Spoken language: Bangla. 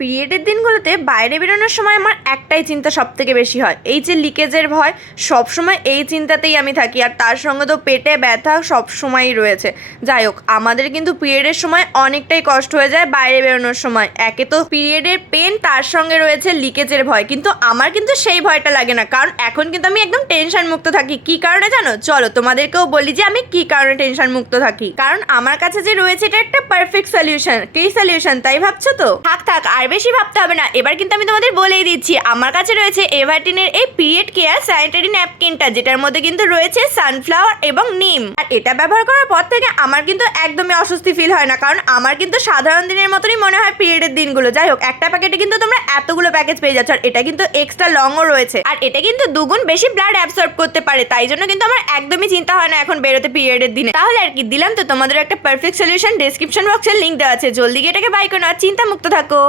পিরিয়ডের দিনগুলোতে বাইরে বেরোনোর সময় আমার একটাই চিন্তা সব থেকে বেশি হয়, এই যে লিকেজের ভয়। সব সময় এই চিন্তাতেই আমি থাকি, আর তার সঙ্গে তো পেটে ব্যথা সব সময়ই রয়েছে। যাই হোক, আমাদের কিন্তু পিরিয়ডের সময় অনেকটাই কষ্ট হয়ে যায় বাইরে বেরোনোর সময়। একে তো পিরিয়ডের পেন, তার সঙ্গে রয়েছে লিকেজের ভয়। কিন্তু আমার কিন্তু সেই ভয়টা লাগে না, কারণ এখন কিন্তু আমি একদম টেনশন মুক্ত থাকি। কি কারণে জানো? চলো তোমাদেরকেও বলি যে আমি কি কারণে টেনশন মুক্ত থাকি। কারণ আমার কাছে যে রয়েছে এটা একটা পারফেক্ট সলিউশন। কি সলিউশন তাই ভাবছো তো? থাক থাক, আর বেশি ভাবতে হবে না। এবার কিন্তু আমি তোমাদের বলেই দিচ্ছি, আমার কাছে রয়েছে এভারটিনের এই পিরিয়ড কেয়ার স্যানিটারি ন্যাপকিনটা, যেটার মধ্যে কিন্তু রয়েছে সানফ্লাওয়ার এবং নিম। আর এটা ব্যবহার করার পর থেকে আমার কিন্তু একদমই অস্বস্তি ফিল হয় না, কারণ আমার কিন্তু সাধারণ দিনের মতনই মনে হয় পিরিয়ডের দিনগুলো। যাই হোক, একটা প্যাকেটে কিন্তু তোমরা এতগুলো প্যাকেজ পেয়ে যাচ্ছ, আর এটা কিন্তু এক্সট্রা লংও রয়েছে, আর এটা কিন্তু দুগুণ বেশি ব্লাড অ্যাবসর্ব করতে পারে। তাই জন্য কিন্তু আমার একদমই চিন্তা হয় না এখন বেরোতে পিরিয়ডের দিনে। তাহলে আর কি, দিলাম তো তোমাদের একটা পারফেক্ট সলিউশন। ডেসক্রিপশন বক্সের লিংক দেওয়া আছে, জলদি গিয়ে এটাকে বাই করো আর চিন্তা মুক্ত থাকো।